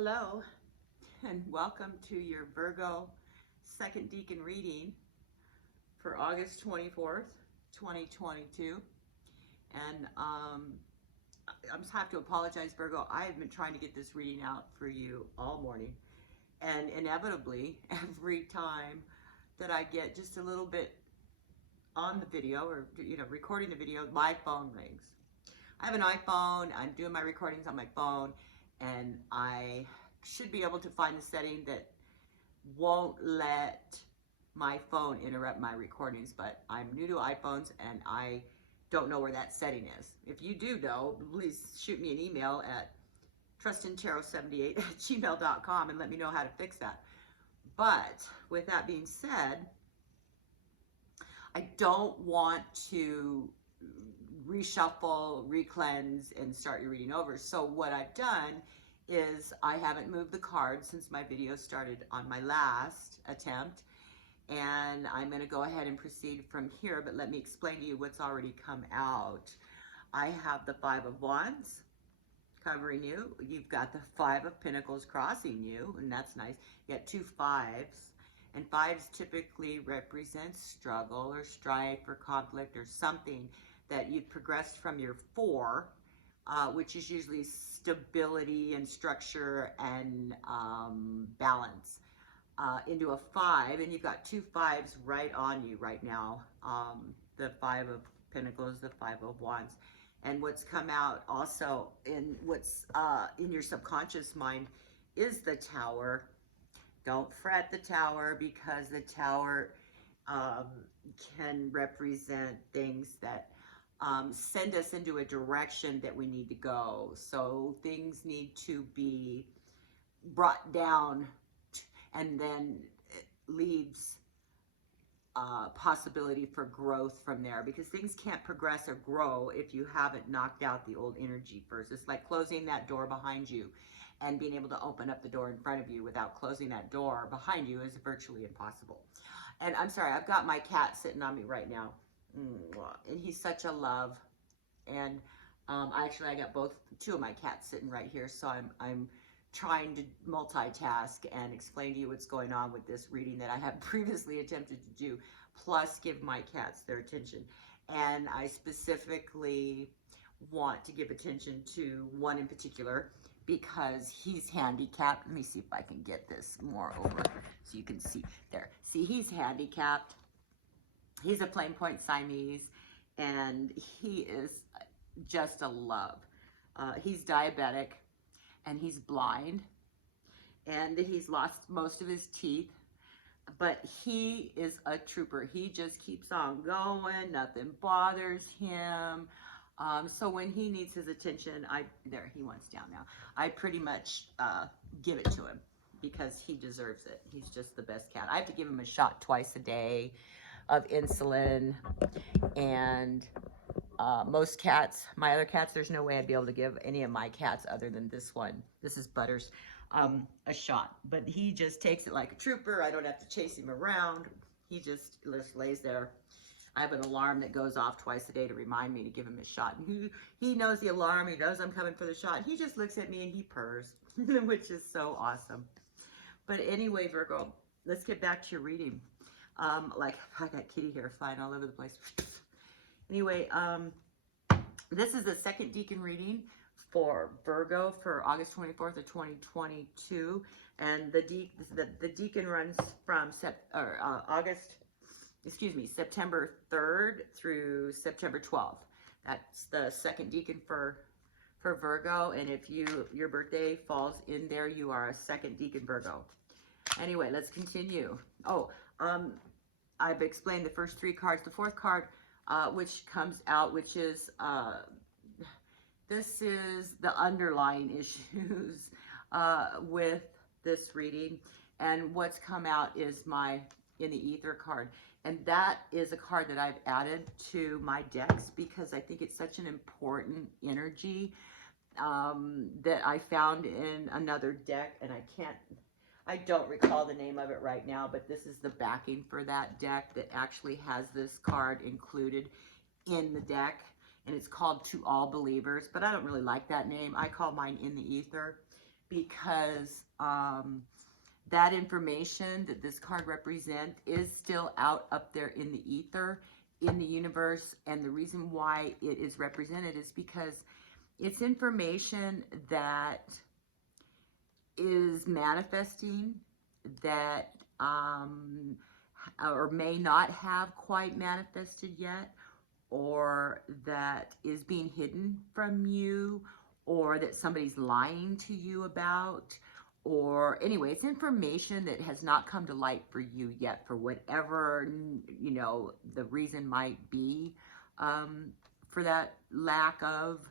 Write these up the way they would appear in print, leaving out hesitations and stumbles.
Hello, and welcome to your Virgo second Decan reading for August 24th, 2022. And I just have to apologize, Virgo. I have been trying to get this reading out for you all morning. And inevitably, every time that I get just a little bit on the video or, recording the video, my phone rings. I have an iPhone. I'm doing my recordings on my phone, and I should be able to find a setting that won't let my phone interrupt my recordings, but I'm new to iPhones and I don't know where that setting is. If you do know, please shoot me an email at trustintarot78@gmail.com and let me know how to fix that. But with that being said, I don't want to reshuffle, re-cleanse, and start your reading over. So what I've done is I haven't moved the cards since my video started on my last attempt, and I'm going to go ahead and proceed from here, but let me explain to you what's already come out. I have the Five of Wands covering you. You've got the Five of Pentacles crossing you, and that's nice. You got two fives, and fives typically represent struggle or strife or conflict or something that you've progressed from your four, which is usually stability and structure and balance, into a five, and you've got two fives right on you right now. The Five of Pentacles, the Five of Wands. And what's come out also in what's in your subconscious mind is the Tower. Don't fret the Tower, because the Tower can represent things that send us into a direction that we need to go. So things need to be brought down, and then it leaves possibility for growth from there, because things can't progress or grow if you haven't knocked out the old energy first. It's like closing that door behind you and being able to open up the door in front of you without closing that door behind you is virtually impossible. And I'm sorry, I've got my cat sitting on me right now. And he's such a love. And actually I got two of my cats sitting right here, so I'm trying to multitask and explain to you what's going on with this reading that I have previously attempted to do, plus give my cats their attention. And I specifically want to give attention to one in particular because he's handicapped. Let me see if I can get this more over so you can see there. See, he's handicapped. He's a Flame Point Siamese, and he is just a love. He's diabetic, and he's blind, and he's lost most of his teeth, but he is a trooper. He just keeps on going. Nothing bothers him. So when he needs his attention, there, he wants down now. I pretty much give it to him because he deserves it. He's just the best cat. I have to give him a shot twice a day of insulin, and most cats, my other cats, there's no way I'd be able to give any of my cats other than this one. This is Butters, a shot. But he just takes it like a trooper. I don't have to chase him around. He just lays there. I have an alarm that goes off twice a day to remind me to give him a shot. And he knows the alarm. He knows I'm coming for the shot. He just looks at me and he purrs, which is so awesome. But anyway, Virgo, let's get back to your reading. Like, I got kitty hair flying all over the place. Anyway, this is the second Decan reading for Virgo for August 24th of 2022, and the Decan runs from September 3rd through September 12th. That's the second Decan for Virgo, and if your birthday falls in there, you are a second Decan Virgo. Anyway, let's continue. Oh, I've explained the first three cards. The fourth card, which comes out, which is, this is the underlying issues with this reading. And what's come out is in the Ether card. And that is a card that I've added to my decks because I think it's such an important energy that I found in another deck, and I don't recall the name of it right now, but this is the backing for that deck that actually has this card included in the deck, and it's called To All Believers, but I don't really like that name. I call mine In the Ether because that information that this card represents is still out up there in the ether, in the universe. And the reason why it is represented is because it's information that is manifesting, that or may not have quite manifested yet, or that is being hidden from you, or that somebody's lying to you about, or anyway, it's information that has not come to light for you yet, for whatever, you know, the reason might be, for that lack of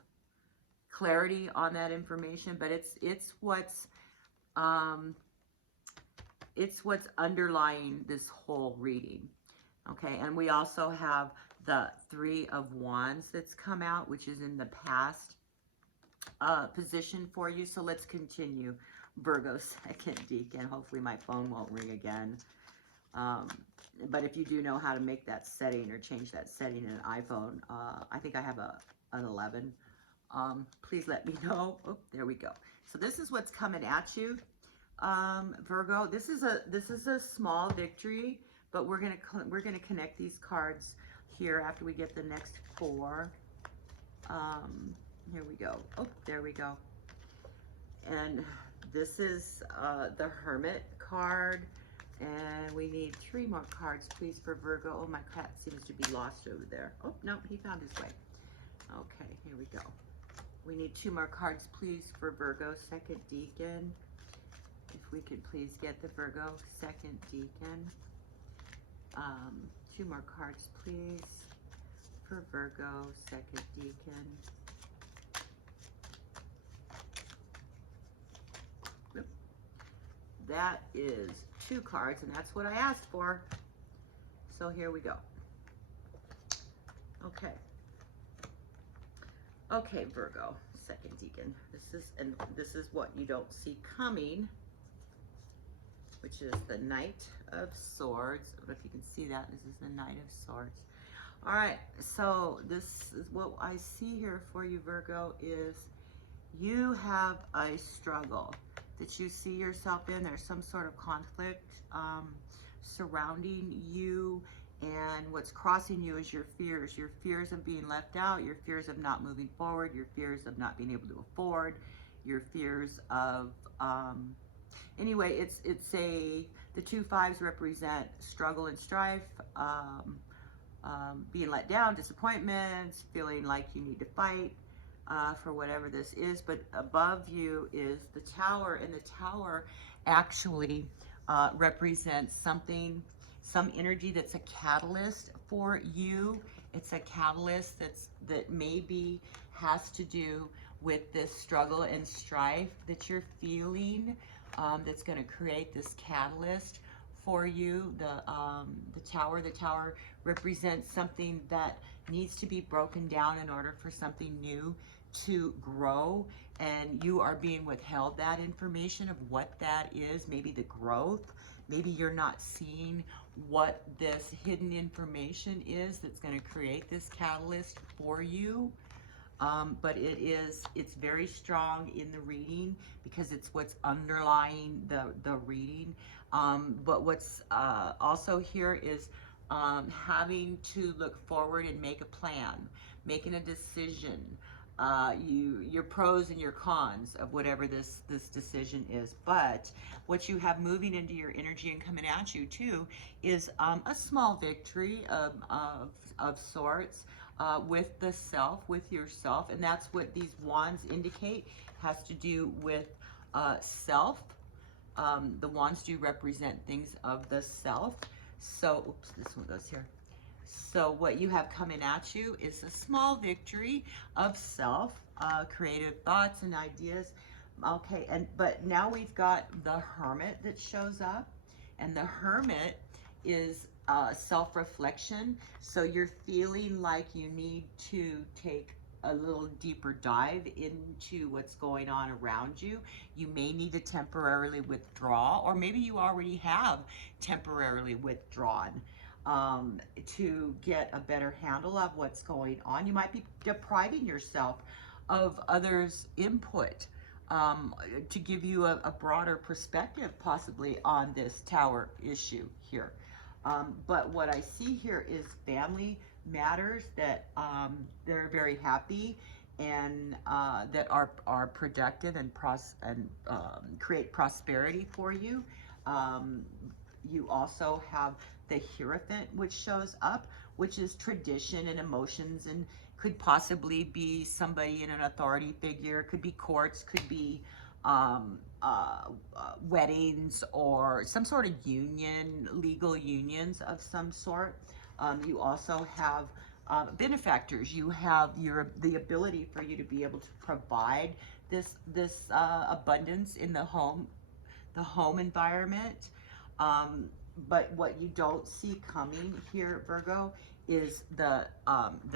clarity on that information. But it's what's underlying this whole reading. Okay, and we also have the Three of Wands that's come out, which is in the past position for you. So let's continue. Virgo, second decan. Hopefully my phone won't ring again. But if you do know how to make that setting or change that setting in an iPhone, I think I have an 11. Please let me know. Oh, there we go. So this is what's coming at you, Virgo. This is a small victory, but we're gonna connect these cards here after we get the next 4. Here we go. Oh, there we go. And this is the Hermit card, and we need 3 more cards, please, for Virgo. Oh, my cat seems to be lost over there. Oh no, he found his way. Okay, here we go. We need 2 more cards, please, for Virgo, second decan. If we could please get the Virgo, second decan. 2 more cards, please, for Virgo, second decan. That is 2 cards, and that's what I asked for. So here we go. Okay. Okay, Virgo, second decan. This is what you don't see coming, which is the Knight of Swords. I don't know if you can see that. This is the Knight of Swords. All right, so this is what I see here for you, Virgo, is you have a struggle that you see yourself in. There's some sort of conflict surrounding you, and what's crossing you is your fears of being left out, your fears of not moving forward, your fears of not being able to afford, your fears of anyway, the 2 5s represent struggle and strife, being let down, disappointments, feeling like you need to fight for whatever this is. But above you is the Tower, and the Tower actually represents some energy that's a catalyst for you. It's a catalyst that maybe has to do with this struggle and strife that you're feeling, that's going to create this catalyst for you. The Tower represents something that needs to be broken down in order for something new to grow, and you are being withheld that information of what that is. Maybe the growth, maybe you're not seeing what this hidden information is that's going to create this catalyst for you. But it's very strong in the reading because it's what's underlying the reading. But what's also here is having to look forward and make a plan, making a decision, your pros and your cons of whatever this decision is. But what you have moving into your energy and coming at you too is a small victory of sorts, with the self, with yourself. And that's what these wands indicate, has to do with self. The wands do represent things of the self. So, oops, this one goes here. So what you have coming at you is a small victory of self, creative thoughts and ideas. Okay, but now we've got the Hermit that shows up, and the Hermit is self-reflection. So you're feeling like you need to take a little deeper dive into what's going on around you. You may need to temporarily withdraw, or maybe you already have temporarily withdrawn to get a better handle of what's going on. You might be depriving yourself of others' input to give you a broader perspective possibly on this tower issue here. But what I see here is family matters that they're very happy and that are productive and create prosperity for you. Um, you also have the Hierophant, which shows up, which is tradition and emotions, and could possibly be somebody in an authority figure, could be courts, could be weddings or some sort of union, legal unions of some sort. You also have benefactors. You have the ability for you to be able to provide this abundance in the home environment. Um, but what you don't see coming here, Virgo, is the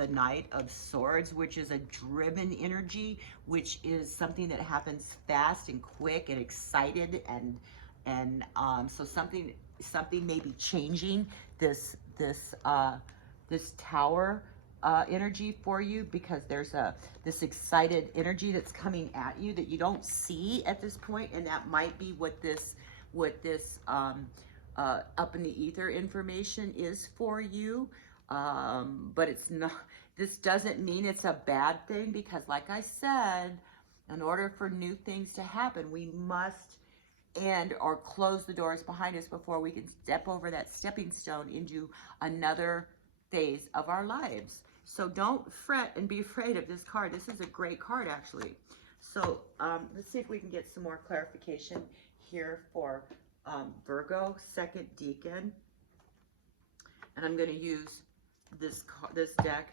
Knight of Swords, which is a driven energy, which is something that happens fast and quick and excited, and so something may be changing this tower energy for you, because there's this excited energy that's coming at you that you don't see at this point, and that might be what this up in the ether information is for you. But it's not. This doesn't mean it's a bad thing, because, like I said, in order for new things to happen, we must end or close the doors behind us before we can step over that stepping stone into another phase of our lives. So don't fret and be afraid of this card. This is a great card, actually. So let's see if we can get some more clarification here for Virgo, second decan. And I'm going to use this deck.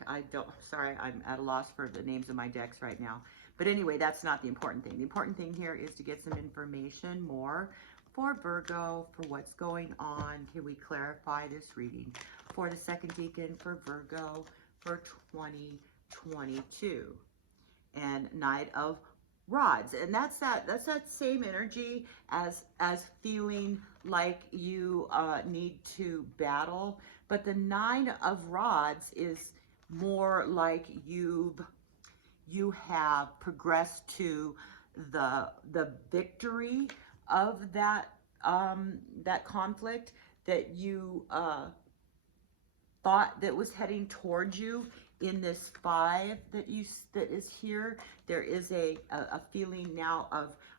Sorry, I'm at a loss for the names of my decks right now. But anyway, that's not the important thing. The important thing here is to get some information more for Virgo, for what's going on. Can we clarify this reading for the second decan for Virgo for 2022? And Knight of Rods, and that's that same energy as feeling like you need to battle. But the Nine of Rods is more like you have progressed to the victory of that conflict that you thought that was heading towards you. In this 5 that is here, there is a feeling now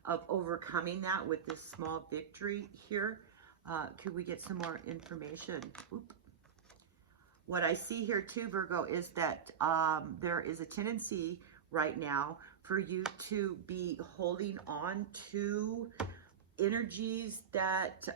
of overcoming that with this small victory here. Could we get some more information? Oop. What I see here too, Virgo, is that there is a tendency right now for you to be holding on to energies that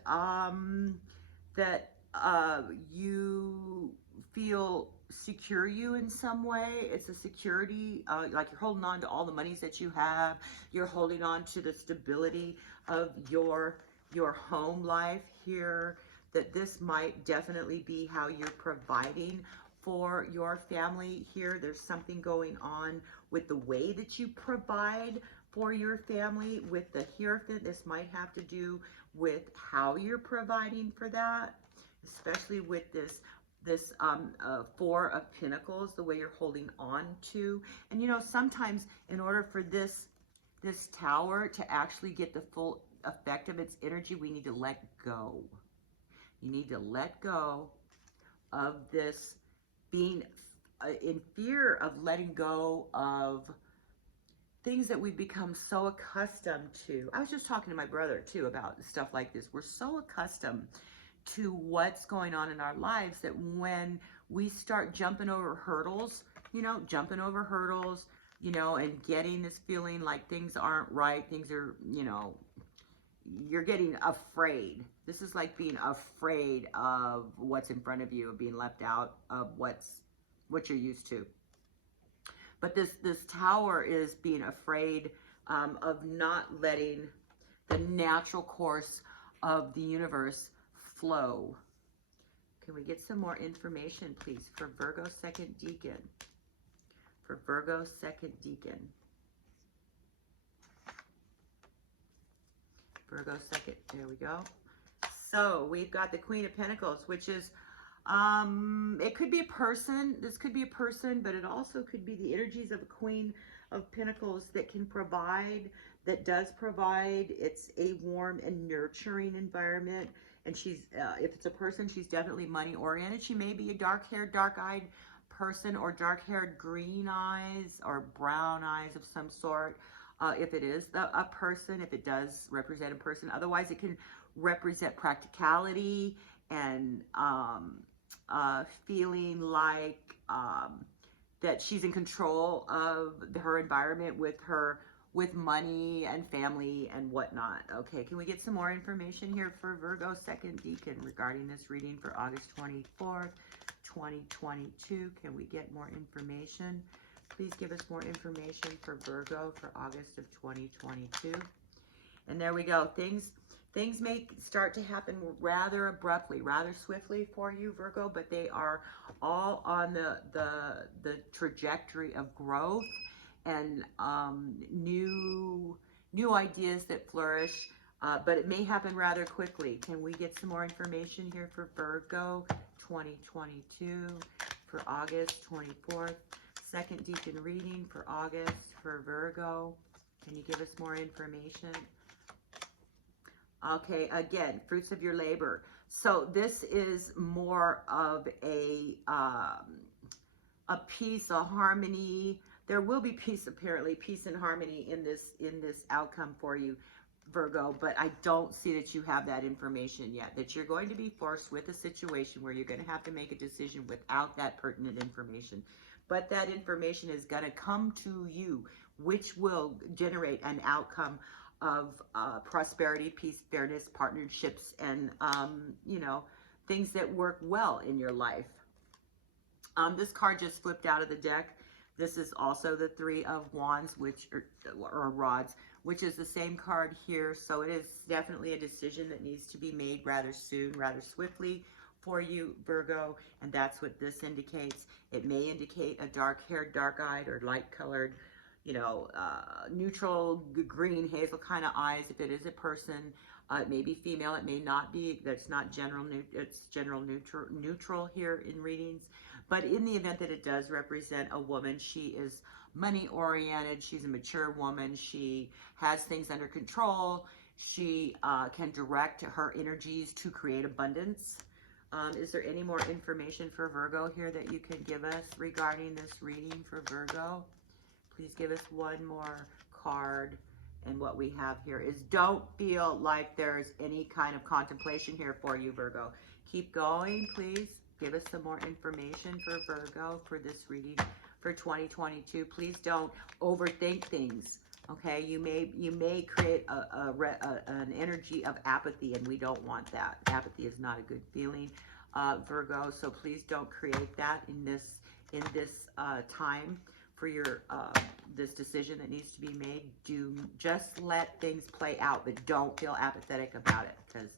you feel secure you in some way. It's a security, like you're holding on to all the monies that you have. You're holding on to the stability of your home life here. That this might definitely be how you're providing for your family here. There's something going on with the way that you provide for your family. With the Hierophant, this might have to do with how you're providing for that, especially with this 4 of Pentacles, the way you're holding on to. And you know, sometimes in order for this tower to actually get the full effect of its energy, we need to let go. You need to let go of this being in fear of letting go of things that we've become so accustomed to. I was just talking to my brother too about stuff like this. We're so accustomed to what's going on in our lives that when we start jumping over hurdles, and getting this feeling like things aren't right, things are, you're getting afraid. This is like being afraid of what's in front of you, of being left out of what you're used to. But this tower is being afraid of not letting the natural course of the universe flow. Can we get some more information, please, for Virgo second decan? For Virgo second decan. Virgo second, there we go. So we've got the Queen of Pentacles, which is, it could be a person. This could be a person, but it also could be the energies of a Queen of Pentacles that can provide that does provide. It's a warm and nurturing environment. And she's, if it's a person, she's definitely money oriented. She may be a dark haired, dark eyed person, or dark haired green eyes or brown eyes of some sort. If it is a person, if it does represent a person. Otherwise, it can represent practicality and feeling like that she's in control of her environment with money and family and whatnot. Okay, can we get some more information here for Virgo, second decan, regarding this reading for August 24th, 2022? Can we get more information? Please give us more information for Virgo for August of 2022. And there we go. Things may start to happen rather abruptly, rather swiftly for you, Virgo, but they are all on the trajectory of growth and new ideas that flourish. But it may happen rather quickly. Can we get some more information here for Virgo 2022 for August 24th? Second decan reading for August for Virgo. Can you give us more information? Okay, again, fruits of your labor. So this is more of a peace, a harmony. There will be peace, apparently, peace and harmony in this outcome for you, Virgo, but I don't see that you have that information yet, that you're going to be forced with a situation where you're going to have to make a decision without that pertinent information. But that information is going to come to you, which will generate an outcome of prosperity, peace, fairness, partnerships, and, you know, things that work well in your life. This card just flipped out of the deck. This is also the Three of Wands, which or rods, which is the same card here. So it is definitely a decision that needs to be made rather soon, rather swiftly for you, Virgo. And that's what this indicates. It may indicate a dark-haired, dark-eyed, or light-colored, you know, neutral green, hazel kind of eyes. If it is a person, it may be female, it may not be. That's not general, it's general neutral here in readings. But in the event that it does represent a woman, she is money oriented. She's a mature woman. She has things under control. She can direct her energies to create abundance. Is there any more information for Virgo here that you can give us regarding this reading for Virgo? Please give us one more card. And what we have here is, don't feel like there's any kind of contemplation here for you, Virgo. Keep going, please. Give us some more information for Virgo for this reading for 2022. Please don't overthink things. Okay, you may create an energy of apathy, and we don't want that. Apathy is not a good feeling, Virgo. So please don't create that in this time for your this decision that needs to be made. Do just let things play out, but don't feel apathetic about it, because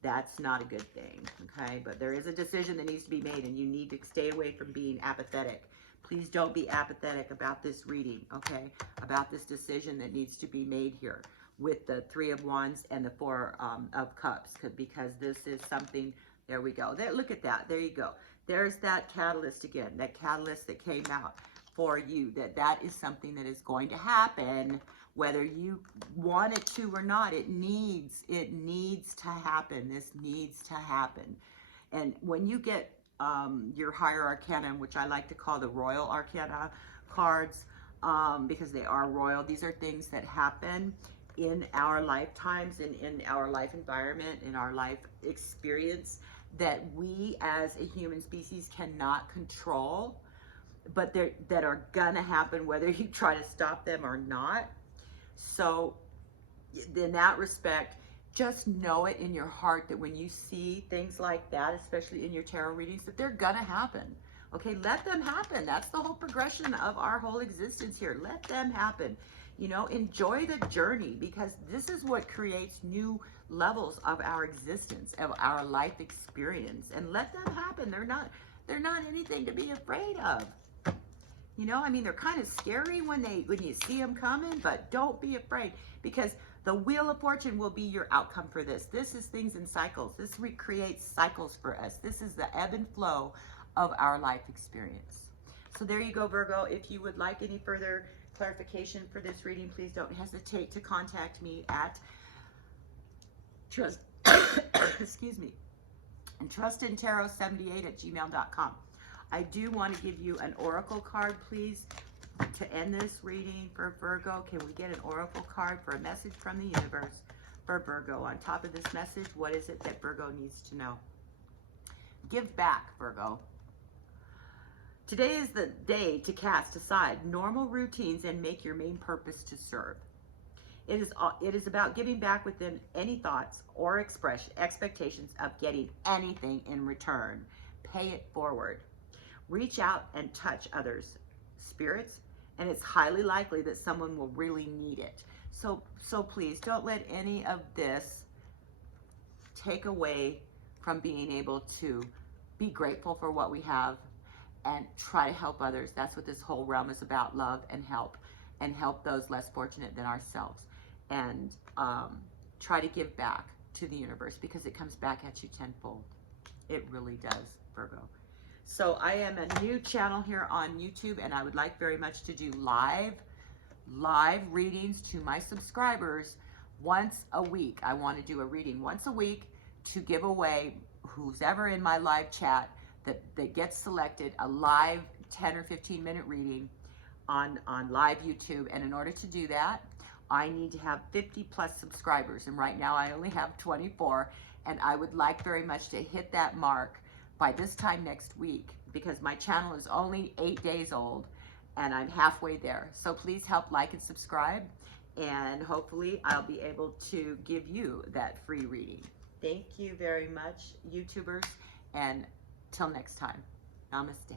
that's not a good thing. Okay, but there is a decision that needs to be made, and you need to stay away from being apathetic. Please don't be apathetic about this reading, okay? About this decision that needs to be made here with the Three of Wands and the Four of Cups, because this is something. There we go. There, look at that. There you go. There's that catalyst again. That catalyst that came out for you. That is something that is going to happen, whether you want it to or not. It needs to happen. This needs to happen. And when you get your higher arcana, which I like to call the royal arcana cards, because they are royal. These are things that happen in our lifetimes, in our life environment, in our life experience, that we as a human species cannot control, but that are gonna happen whether you try to stop them or not. So in that respect, just know it in your heart that when you see things like that, especially in your tarot readings, that they're gonna happen. Okay, let them happen. That's the whole progression of our whole existence here. Let them happen. You know, enjoy the journey, because this is what creates new levels of our existence, of our life experience. And let them happen. They're not anything to be afraid of. You know, I mean, they're kind of scary when you see them coming, but don't be afraid, because the Wheel of Fortune will be your outcome for this. This is things in cycles. This recreates cycles for us. This is the ebb and flow of our life experience. So there you go, Virgo. If you would like any further clarification for this reading, please don't hesitate to contact me at trust, excuse me, and trustandtarot78@gmail.com. I do want to give you an oracle card, please, to end this reading for Virgo. Can we get an oracle card for a message from the universe for Virgo? On top of this message, what is it that Virgo needs to know? Give back, Virgo. Today is the day to cast aside normal routines and make your main purpose to serve. It is about giving back within any thoughts or expectations of getting anything in return. Pay it forward. Reach out and touch others' spirits, and it's highly likely that someone will really need it. So please don't let any of this take away from being able to be grateful for what we have and try to help others. That's what this whole realm is about, love and help those less fortunate than ourselves. And try to give back to the universe, because it comes back at you tenfold. It really does, Virgo. So I am a new channel here on YouTube, and I would like very much to do live readings to my subscribers once a week. I want to do a reading once a week to give away who's ever in my live chat that gets selected a live 10 or 15 minute reading on live YouTube. And in order to do that, I need to have 50 plus subscribers, and right now I only have 24, and I would like very much to hit that mark by this time next week, because my channel is only 8 days old and I'm halfway there. So please help like and subscribe, and hopefully I'll be able to give you that free reading. Thank you very much, YouTubers, and till next time, namaste.